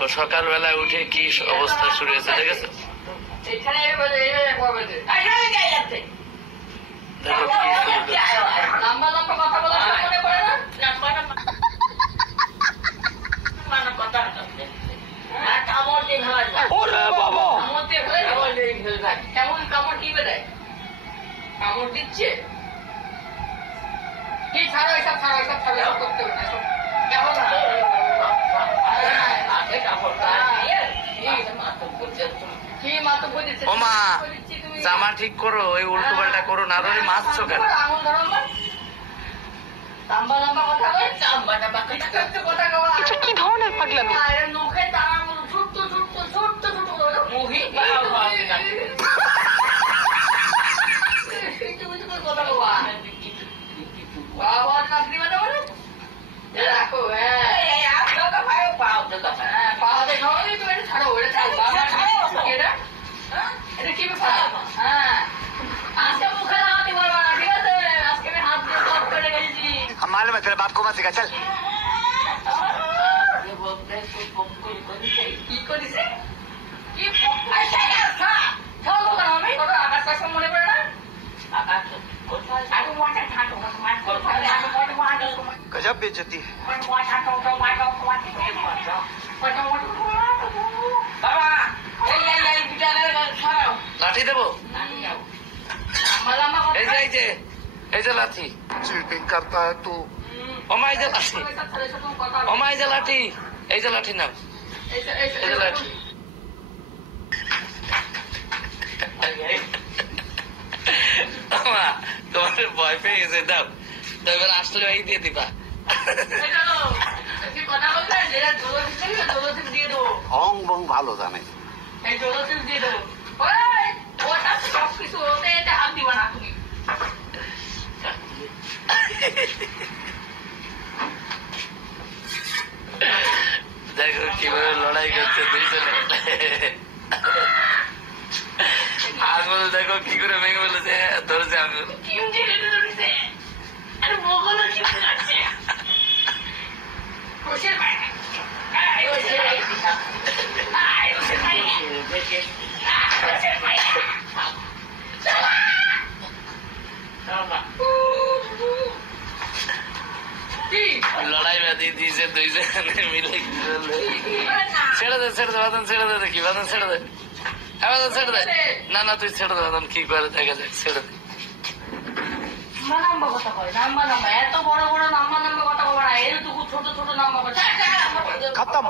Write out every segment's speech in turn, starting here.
দেখো সকালবেলা উঠে কি অবস্থা শুরু হয়েছে, দেখেছো? দেখো কি কেমন কামড় দিবে দেয়, কামড় দিচ্ছে কি? ছাড়ো এসব, ছাড়ো এসব, ছাড়ো এসব করতে হবে না, এসব কেমন কি মাতব্য দিচ্ছে? ও মা, জামা ঠিক করো, ওই উল্টো পাল্টা করো না, ধরে মারছো কেন? আঙুল ধরো না, লম্বা লম্বা কথা বলে, লম্বা লম্বা কথা কওয়া। এটা কি ধরনের পাগলামি? আরে মুখে দাঁড়ানো ছোট্ট ছোট্ট ছোট্ট ছোট্ট মুহি কথা কওয়া। বাবা নাচনি মানে বলে রাখো। হ্যাঁ পাওয়া দেখো, তুমি এটা ছাড়ো, এটা ছাড়ো। বাবা এটা এটা কি ব্যাপার? হ্যাঁ আজকে মুখে লাগাতে পারবা না, ঠিক আছে? আজকে আমি হাত দিয়ে কট করে গেছি। हम मालूम है तेरे बाप को मत सिखा चल। কি করেছে? কি আকাশ কাশ মনে পড়ে না? गजब बेइज्जती है। বাবা সরাও, লাঠি দেবো? লম্বা এই যে এই যে এই যে লাঠি। चीटिंग करता है तू। ও মা, এই যে লাঠি। ও মা, এই যে লাঠি, এই যে লাঠি নাও, এই যে লাঠি। ও মা, তোমার ভয় পেয়ে গেছে, দাও তো, এবার আসলে এই দিয়ে দিবা। কথা বলতে যেটা জলসিপ দিয়ে দেবো, অং বং ভালো জানে। এই জলসিপ দিয়ে দেবো। ওটা সব কিছু ওতে, এতে হাত দিবা না তুমি। দেখো কিভাবে লড়াই করছে দুইজনে। আঙুল দেখো কি করে ভেঙে ফেলেছে, ধরেছে আঙুল। কিম দিয়ে ধরেছে, আর বগলও কিম কাটছে। খুশির বাইরে লড়াই বাঁধি দিয়েছে দুইজনে মিলে। ছেড়ে দে, ছেড়ে দে বাদন, ছেড়ে দে, দেখি বাদন, ছেড়ে দে। হ্যাঁ বাদন, ছেড়ে দে। না না, তুই ছেড়ে দে বাদন, কি করে দেখা যাক, ছেড়ে দে। নাম্বা কথা কয়, নাম্বা নাম্বা, এত বড় বড় নাম্বা নাম্বা কথা বলবা না, এরটুকু ছোট ছোট নাম্বা কথা। खत्म।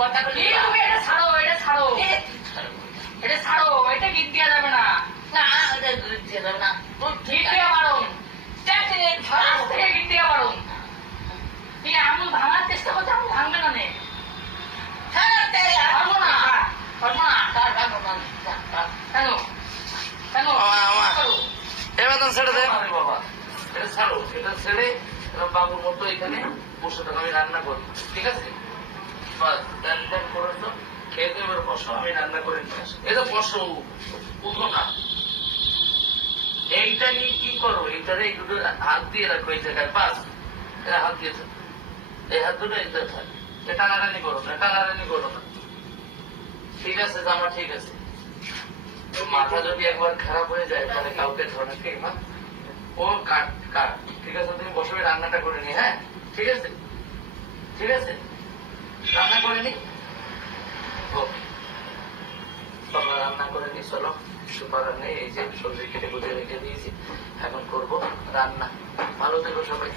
কথা বলি তুমি, এটা ছাড়ো, এটা ছাড়ো, এটা ছাড়ো, এটা গিট দেওয়া যাবে না। না এটা গিট দেওয়া যাবে না, গিট দেওয়া বারণ, আজ থেকে গিট দেওয়া বারণ। তুমি আঙুল ভাঙার চেষ্টা করছো, আঙুল ভাঙবে না নে, পারবো না, পারবো না, কেন কেন এ বাদন, ছেড়ে দে বাবা, এটা ছাড়ো, এটা ছেড়ে বাবুর মতো এখানে বসে থাকো, আমি রান্না করি, ঠিক আছে? বাস দেন দেন করেছো, খেয়ে তো এবার বসো, আমি রান্না করে নিয়ে আসি। এই তো বসো, উঠো না। এইটা নিয়ে কি করো? এইটারে একটু হাত দিয়ে রাখো এই জায়গায়, বাস এটা হাত দিয়ে থাকো, এই হাত দুটো এটা থাক, টানাটানি করো না, টানাটানি করো না, ঠিক আছে? জামা ঠিক আছে। মাথা যদি একবার খারাপ হয়ে যায় তাহলে কাউকে ধরে কে মা, ও কাট কাট, ঠিক আছে? তুমি বসে রান্নাটা করে নি, হ্যাঁ ঠিক আছে, ঠিক আছে, রান্না করে নি। ওকে বাবা, রান্না করে নি, চলো সুপার নেই, এই যে সবজি কেটে বুঝে রেখে দিয়েছি, এখন করবো রান্না। ভালো থেকো সবাই।